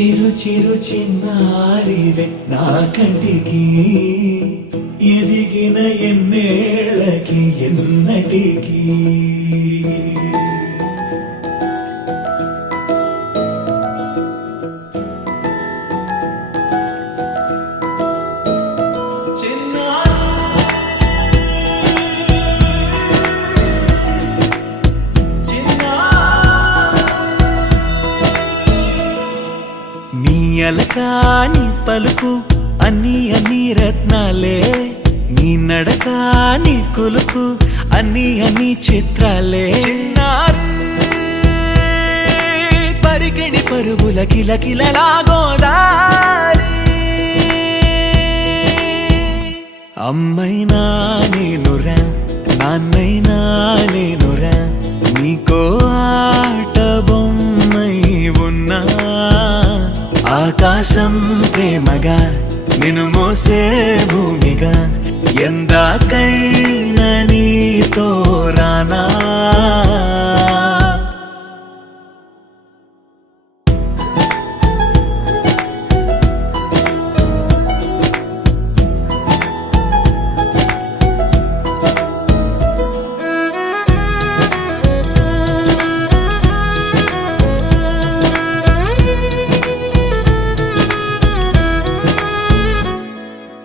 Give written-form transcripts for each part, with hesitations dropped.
చిరు చిరు చిన్నారివే నా కంటికి ఎదిగిన ఎన్నేళ్ళకి ఎన్నటికి అలకాని పలుకు అన్ని అన్ని రత్నాలే నీ నడక నీ కులుకు అన్ని అన్ని చిత్రాలే చిన్నారు పరికిణి పరుగుల కిలకిలలా గోదారి అమ్మైనా నేనురా నాన్నైనా నేనురా నీకో ఆట బొమ్మై ఉన్నా ఆకాశం ప్రేమగా నిన్ను మోసే భూమిగా ఎందాకైనా నీతో రానా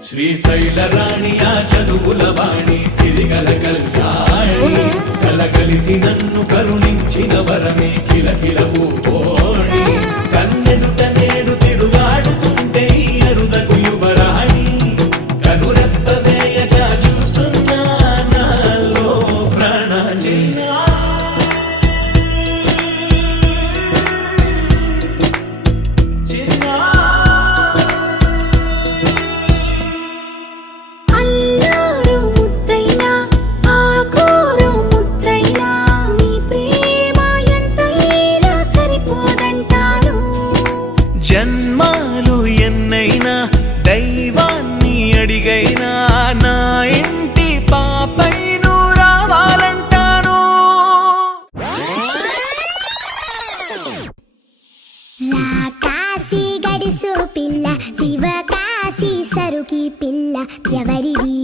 శ్రీశైల రాణి ఆ చదువుల వాణి సిరిగల కళ్యాణి కలగలిసి నన్ను కరుణించిన వరమే కిలకిల పూకోణి కన్నెదుట నేడు తిరుగాడుతుంటే అరుదకు యువరాణి కనురెప్ప వేయక చూస్తున్నా నాలో ప్రాణ జన్మాలు ఎన్నైనా దైవాన్ని అడిగైనా నా ఇంటి పాపైను రావాలంటాను నా కాశీ గడిసు పిల్ల శివ కాశీ సరుకి పిల్ల ఎవరిది